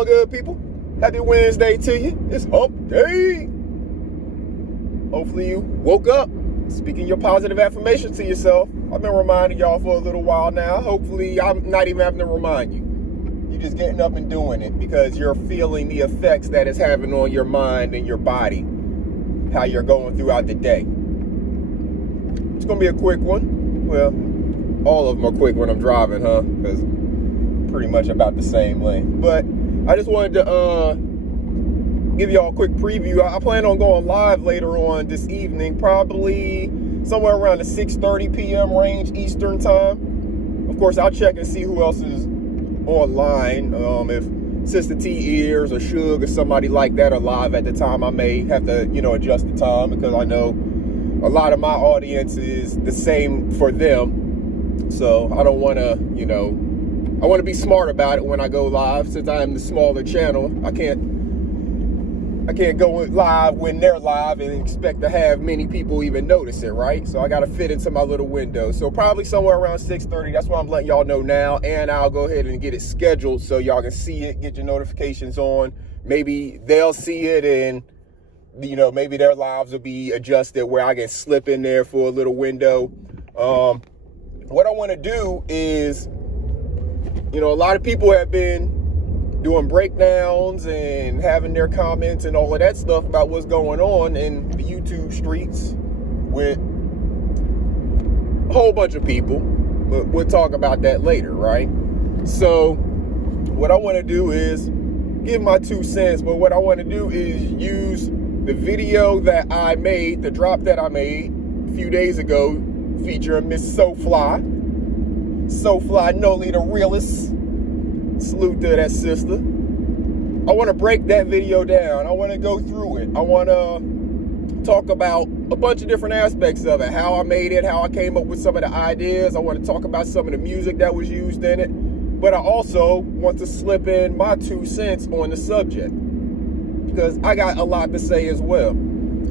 on, good people? Happy Wednesday to you. It's hump day. Hopefully you woke up speaking your positive affirmations to yourself. I've been reminding y'all for a little while now. Hopefully I'm not even having to remind you. You're just getting up and doing it because you're feeling the effects that it's having on your mind and your body, how you're going throughout the day. It's going to be a quick one. Well, all of them are quick when I'm driving, huh? Because pretty much about the same length. But I just wanted to give y'all a quick preview. I plan on going live later on this evening, probably somewhere around the 6:30 p.m. range Eastern time. Of course, I'll check and see who else is online. If Sister T Ears or Suge or somebody like that are live at the time, I may have to, adjust the time because I know a lot of my audience is the same for them. So I don't want to, I want to be smart about it when I go live. Since I am the smaller channel, I can't go live when they're live and expect to have many people even notice it, right? So I got to fit into my little window. So probably somewhere around 6:30. That's why I'm letting y'all know now. And I'll go ahead and get it scheduled so y'all can see it, get your notifications on. Maybe they'll see it and, maybe their lives will be adjusted where I can slip in there for a little window. What I want to do is, a lot of people have been doing breakdowns and having their comments and all of that stuff about what's going on in the YouTube streets with a whole bunch of people, but we'll talk about that later, right? So what I want to do is give my 2 cents, but what I want to do is use the video that I made, the drop that I made a few days ago featuring Miss SoFly, Noli the realist. Salute to that sister. I want to break that video down. I want to go through it. I want to talk about a bunch of different aspects of it. How I made it, how I came up with some of the ideas. I want to talk about some of the music that was used in it. But I also want to slip in my 2 cents on the subject because I got a lot to say as well.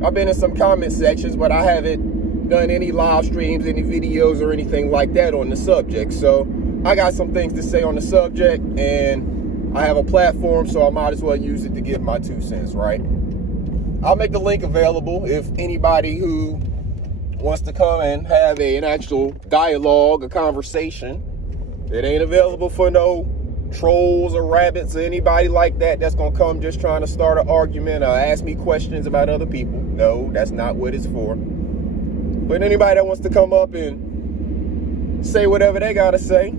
I've been in some comment sections, but I haven't done any live streams, any videos or anything like that on the subject. So I got some things to say on the subject, and I have a platform, so I might as well use it to give my 2 cents, right? I'll make the link available if anybody who wants to come and have an actual dialogue, a conversation. It ain't available for no trolls or rabbits or anybody like that that's going to come just trying to start an argument or ask me questions about other people. No, that's not what it's for. But anybody that wants to come up and say whatever they got to say,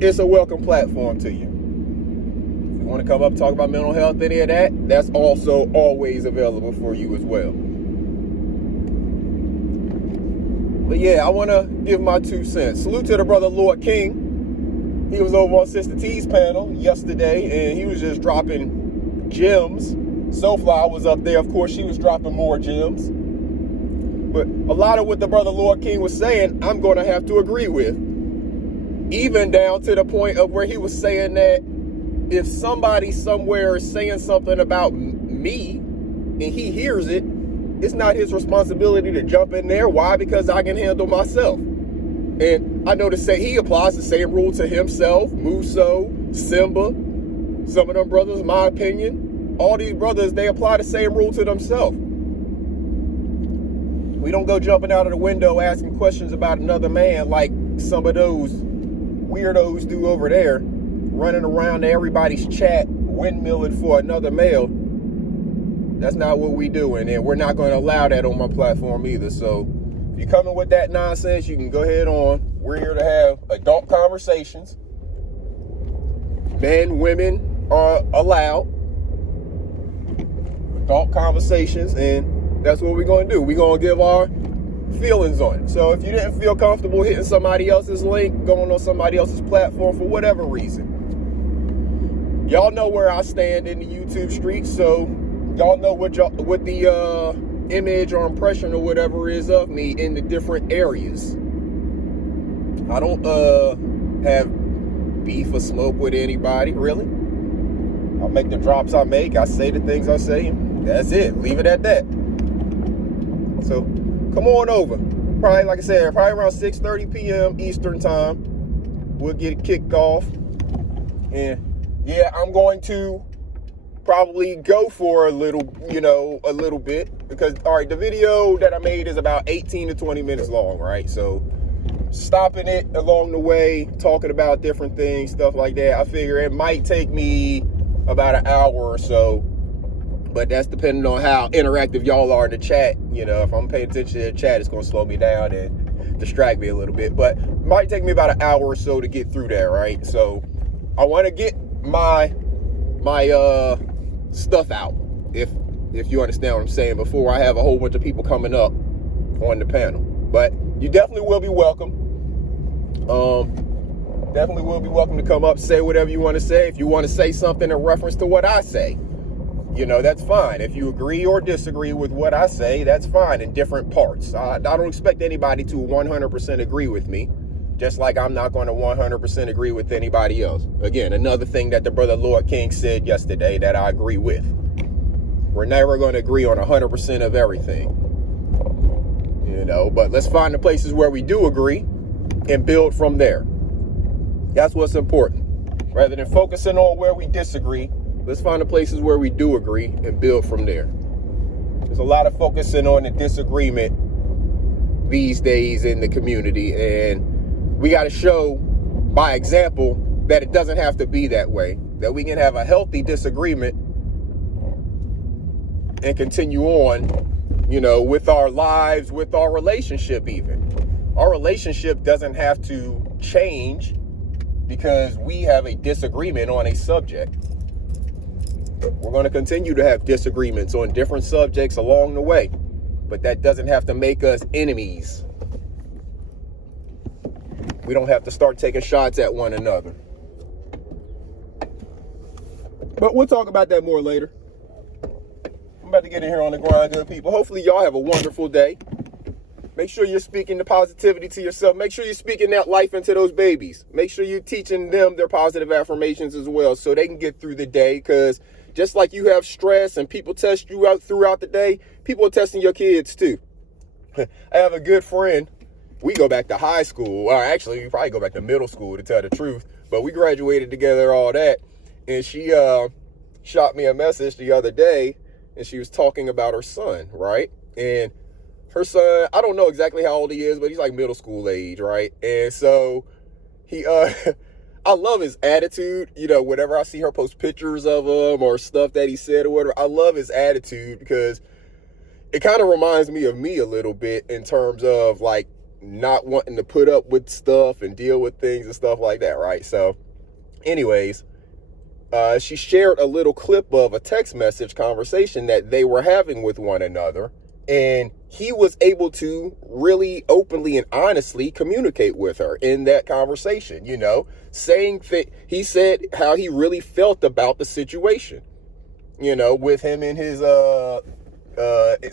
it's a welcome platform to you. If you want to come up and talk about mental health, any of that, that's also always available for you as well. But yeah, I want to give my 2 cents. Salute to the brother Lord King. He was over on Sister T's panel yesterday, and he was just dropping gems. SoFly was up there. Of course, she was dropping more gems. But a lot of what the brother Lord King was saying, I'm going to have to agree with. Even down to the point of where he was saying that if somebody somewhere is saying something about me and he hears it, it's not his responsibility to jump in there. Why? Because I can handle myself. And I noticed that he applies the same rule to himself, Muso, Simba, some of them brothers, in my opinion. All these brothers, they apply the same rule to themselves. We don't go jumping out of the window asking questions about another man like some of those weirdos do over there, running around to everybody's chat, windmilling for another male. That's not what we doing, and we're not going to allow that on my platform either. So if you're coming with that nonsense, you can go ahead on. We're here to have adult conversations. Men, women are allowed. Adult conversations, and that's what we're going to do. We're going to give our feelings on it. So if you didn't feel comfortable hitting somebody else's link, going on somebody else's platform for whatever reason, y'all know where I stand in the YouTube streets, so y'all know what the image or impression or whatever is of me in the different areas. I don't have beef or smoke with anybody, really. I make the drops I make, I say the things I say, and that's it. Leave it at that. So come on over. Probably, like I said, probably around 6:30 p.m. Eastern time. We'll get it kicked off. And yeah, I'm going to probably go for a little bit, because, all right, the video that I made is about 18 to 20 minutes long, right? So stopping it along the way, talking about different things, stuff like that, I figure it might take me about an hour or so, but that's depending on how interactive y'all are in the chat. If I'm paying attention to the chat, it's going to slow me down and distract me a little bit, but it might take me about an hour or so to get through that, right? So I want to get my stuff out, if you understand what I'm saying, before I have a whole bunch of people coming up on the panel. But you definitely will be welcome. Definitely will be welcome to come up, say whatever you want to say. If you want to say something in reference to what I say, that's fine. If you agree or disagree with what I say, that's fine, in different parts. I don't expect anybody to 100% agree with me, just like I'm not going to 100% agree with anybody else. Again, another thing that the brother Lord King said yesterday that I agree with. We're never going to agree on 100% of everything. But let's find the places where we do agree and build from there. That's what's important. Rather than focusing on where we disagree, let's find the places where we do agree and build from there. There's a lot of focusing on the disagreement these days in the community, and we got to show by example that it doesn't have to be that way, that we can have a healthy disagreement and continue on, with our lives, with our relationship even. Our relationship doesn't have to change because we have a disagreement on a subject. We're going to continue to have disagreements on different subjects along the way, but that doesn't have to make us enemies. We don't have to start taking shots at one another. But we'll talk about that more later. I'm about to get in here on the grind, good people. Hopefully y'all have a wonderful day. Make sure you're speaking the positivity to yourself. Make sure you're speaking that life into those babies. Make sure you're teaching them their positive affirmations as well, so they can get through the day. Because just like you have stress and people test you out throughout the day, people are testing your kids too. I have a good friend. We go back to high school. Well, actually, we probably go back to middle school, to tell the truth. But we graduated together, all that. And she shot me a message the other day, and she was talking about her son, right? And her son, I don't know exactly how old he is, but he's like middle school age, right? And so he, I love his attitude. Whenever I see her post pictures of him or stuff that he said or whatever, I love his attitude, because it kind of reminds me of me a little bit in terms of like not wanting to put up with stuff and deal with things and stuff like that, right? So anyways, she shared a little clip of a text message conversation that they were having with one another. And he was able to really openly and honestly communicate with her in that conversation, saying that he said how he really felt about the situation, with him and his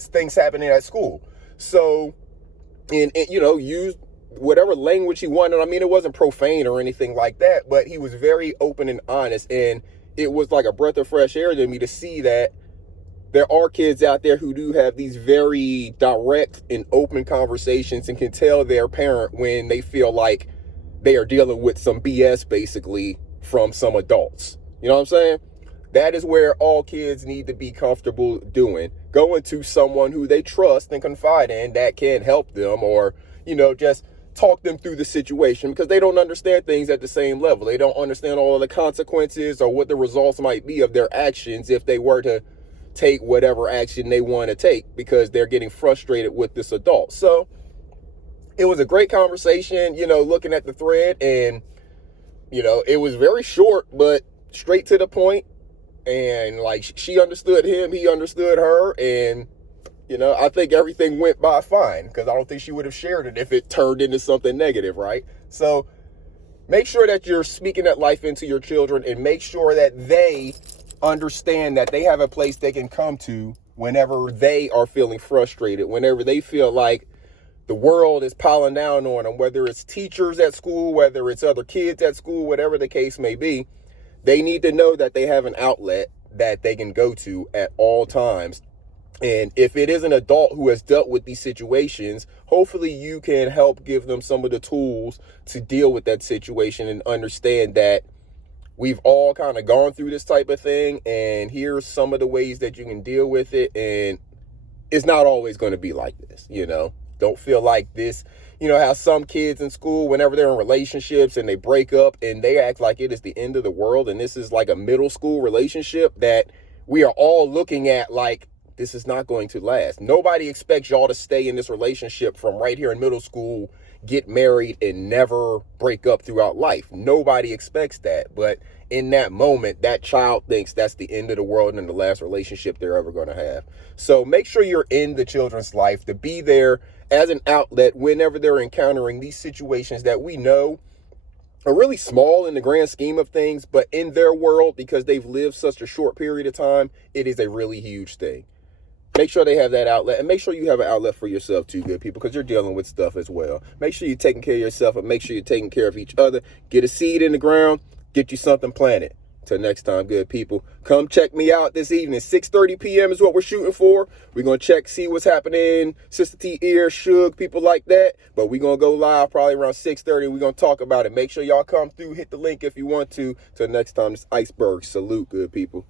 things happening at school. So, and used whatever language he wanted. I mean, it wasn't profane or anything like that, but he was very open and honest. And it was like a breath of fresh air to me to see that there are kids out there who do have these very direct and open conversations and can tell their parent when they feel like they are dealing with some BS, basically, from some adults. You know what I'm saying? That is where all kids need to be comfortable doing. Going to someone who they trust and confide in that can help them, or, just talk them through the situation, because they don't understand things at the same level. They don't understand all of the consequences or what the results might be of their actions if they were to take whatever action they want to take, because they're getting frustrated with this adult. So it was a great conversation, looking at the thread, and, it was very short, but straight to the point. And like, she understood him, he understood her. And, I think everything went by fine, because I don't think she would have shared it if it turned into something negative, right? So make sure that you're speaking that life into your children, and make sure that they understand that they have a place they can come to whenever they are feeling frustrated, whenever they feel like the world is piling down on them, whether it's teachers at school, whether it's other kids at school, whatever the case may be. They need to know that they have an outlet that they can go to at all times. And if it is an adult who has dealt with these situations, hopefully you can help give them some of the tools to deal with that situation and understand that we've all kind of gone through this type of thing, and here's some of the ways that you can deal with it. And it's not always going to be like this, you know. Don't feel like this, you know, how some kids in school, whenever they're in relationships and they break up and they act like it is the end of the world, and this is like a middle school relationship that we are all looking at like, this is not going to last. Nobody expects y'all to stay in this relationship from right here in middle school, get married, and never break up throughout life. Nobody expects that. But in that moment, that child thinks that's the end of the world and the last relationship they're ever going to have. So make sure you're in the children's life to be there as an outlet whenever they're encountering these situations that we know are really small in the grand scheme of things, but in their world, because they've lived such a short period of time, it is a really huge thing. Make sure they have that outlet, and make sure you have an outlet for yourself too, good people, because you're dealing with stuff as well. Make sure you're taking care of yourself, and make sure you're taking care of each other. Get a seed in the ground, get you something planted. Till next time, good people, come check me out this evening. 6:30 p.m. is what we're shooting for. We're going to see what's happening. Sister T, Ear, Suge, people like that. But we're going to go live probably around 6:30. We're going to talk about it. Make sure y'all come through. Hit the link if you want to. Till next time, it's Iceberg. Salute, good people.